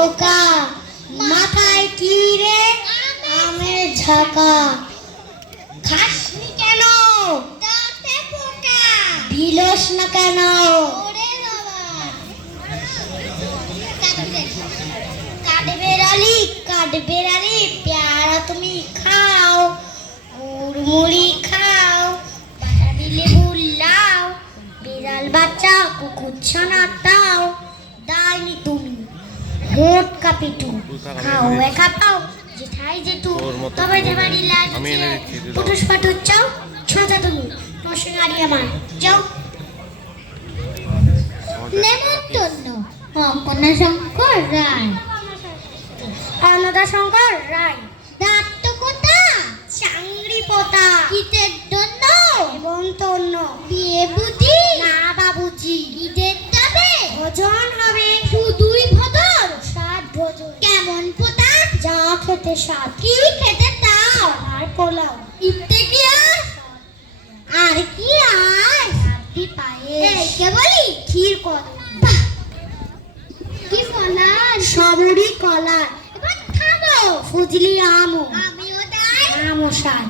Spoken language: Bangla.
খোকা, মাথায় কি রে? আমের ঝাঁকা। খাসনি কেন? দাঁতে পোকা। বিলস না কেন? ওরে বাবা। কাঠবেড়ালি কাঠবেড়ালি পেয়ারা তুমি খাও, মুড়মুড়ি খাও, বাটালি লেবু লাও, বিড়াল বাচ্চা কুকুর ছানা তাও, ডাইনি তুমি হোট কাপিটু খাও একা পাও, জেঠাই জেঠু তবে দেবাড়ি লাগছে, পুটুস পাটুস চাও, ছোটা তুমি মশারি আমার যাও। নেমন্তন্ন অপর্ণাশঙ্কর রায়। অন্নদাশঙ্কর রায়। নাট্যকতা চাংড়ি পোতা। গীতের জন্য নেমন্তন্ন। বিয়ে বুঝি না বাবুজি। ঈদের যাবে ভোজন হবে শুধুই ভোজন। সাত ভোজন কেমন পোতা? যা খেতে সাত। কি খেতে তাও? আর পোলাও। ঈদে কি আর কি আয়? হাতি পায়ে কে বলি ক্ষীর কর। কি ফলান? সবরি কলা। এবার থামো। ফুজলি আমও। আমিও তাই। আমও সার।